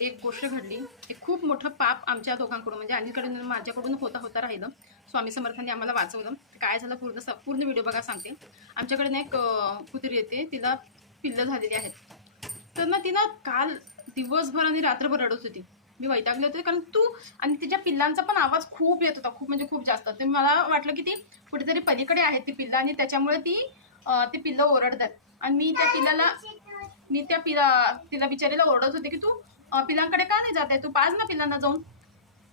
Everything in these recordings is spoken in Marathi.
एक गोष्ट घडली. एक खूप मोठं पाप आमच्या दोघांकडून म्हणजे अनिलकडून माझ्याकडून होता राहिलं. स्वामी समर्थांनी आम्हाला वाचवलं. काय झालं पूर्ण व्हिडिओ बघा सांगते. आमच्याकडे ना एक कुत्री येते, तिला पिल्लं झालेली आहेत. तर ना तिनं काल दिवसभर आणि रात्रभर रडत होती. मी वैतागले होते कारण तू आणि तिच्या पिल्लांचा पण आवाज खूप येत होता, खूप म्हणजे खूप जास्त. तर मला वाटलं की ती कुठेतरी पलीकडे आहेत ती पिल्लं आणि त्याच्यामुळे ती पिल्लं ओरडतात. आणि मी तिला बिचारीला ओरडत होते की तू पिल्लांकडे का नाही जात आहे, तू पाज ना पिल्लांना जाऊन.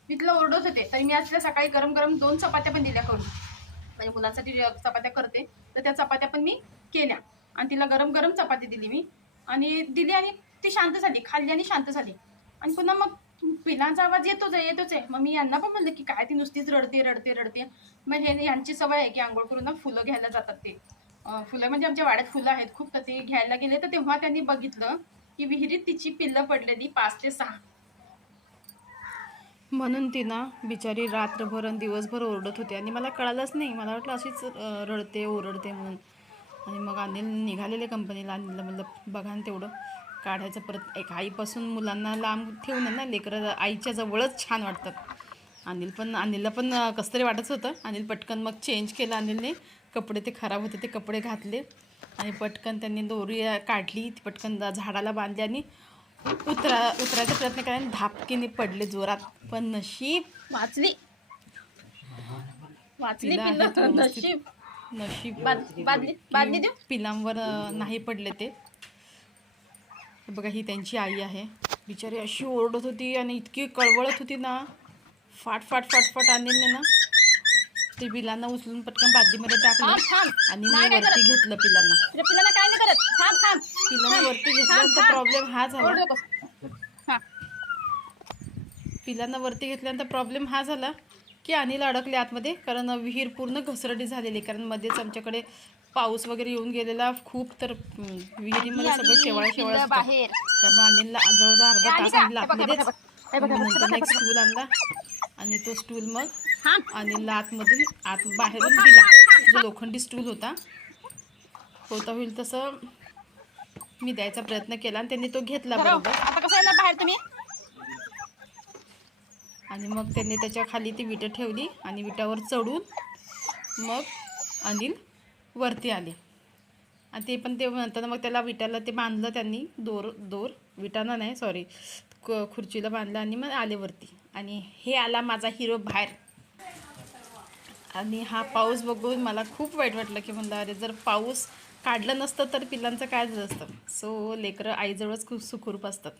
मी तिला ओरडत होते. तरी मी आज तिला सकाळी गरम गरम 2 चपात्या पण दिल्या करून. म्हणजे मुलांसाठी चपात्या करते तर त्या चपात्या पण मी केल्या आणि तिला गरम गरम चपाती दिली मी आणि ती शांत झाली, खाल्ली आणि शांत झाली. आणि पुन्हा मग पिलांचा आवाज येतोच आहे. मग मी यांना पण म्हणलं की काय ती नुसतीच रडते. मग हे यांची सवय आहे की आंघोळ करून ना फुलं घ्यायला जातात ते. फुलं म्हणजे आमच्या वाड्यात फुलं आहेत खूप, तर ते घ्यायला गेले तर तेव्हा त्यांनी बघितलं की विहिरीत तिची पिल्लं पडलेली 5 ते 6. म्हणून ती ना बिचारी रात्रभर आणि दिवसभर ओरडत होती आणि मला कळालंच नाही. मला वाटलं अशीच रडते ओरडते म्हणून. आणि मग अनिल निघालेले कंपनीला. अनिलला म्हणलं बघा ना तेवढं काढायचं परत. एक आईपासून मुलांना लांब ठेवून ना लेकरं आईच्या जवळच छान वाटतात. अनिलला पण कसं तरी वाटत होतं. अनिल पटकन मग चेंज केलं अनिलने. कपडे ते खराब होते ते कपडे घातले आणि पटकन त्यांनी दोरी काढली, ती पटकन झाडाला बांधली आणि उतरायचा प्रयत्न केला आणि धापकीने पडले जोरात. पण नशीब वाचली नशीब पिलांवर नाही पडले ते. बघा ही त्यांची आई आहे. बिचारी अशी ओरडत होती आणि इतकी कळवळत होती ना. फाट आणले ना ते पिलांना उचलून पटकन बादलीमध्ये टाकलं आणि मी वरती घेतलं पिलांना. पिलांना वरती घेतल्यानंतर प्रॉब्लेम हा झाला की अनिल अडकले आतमध्ये. कारण विहीर पूर्ण घसरडी झालेली, कारण मध्येच आमच्याकडे पाऊस वगैरे येऊन गेलेला खूप. तर विहिरीमध्ये सगळं शेवाळ बाहेर. त्यामुळे अनिलला जवळजवळ अर्धा तास अनिलला आतमध्येच. नंतर एक स्टूल आणला आणि तो स्टूल मग अनिलला बाहेरून दिला. जो लोखंडी स्टूल होता होईल तसं मी द्यायचा प्रयत्न केला आणि त्यांनी तो घेतला बरोबर. आणि मग त्यांनी त्याच्या खाली ती विटं ठेवली आणि विटावर चढून मग अनिल वरती आले. आणि ते म्हणताना मग त्याला विटाला ते बांधलं त्यांनी. विटाना नाही सॉरी खुर्चीला बांधलं आणि मग आले वरती. आणि हे आला माझा हिरो बाहेर. आणि हा पाऊस बघून मला खूप वाईट वाटलं की म्हणलं अरे जर पाऊस काढलं नसतं तर पिल्लांचं काय झालं असतं. सो लेकरं आईजवळच खूप सुखरूप असतात.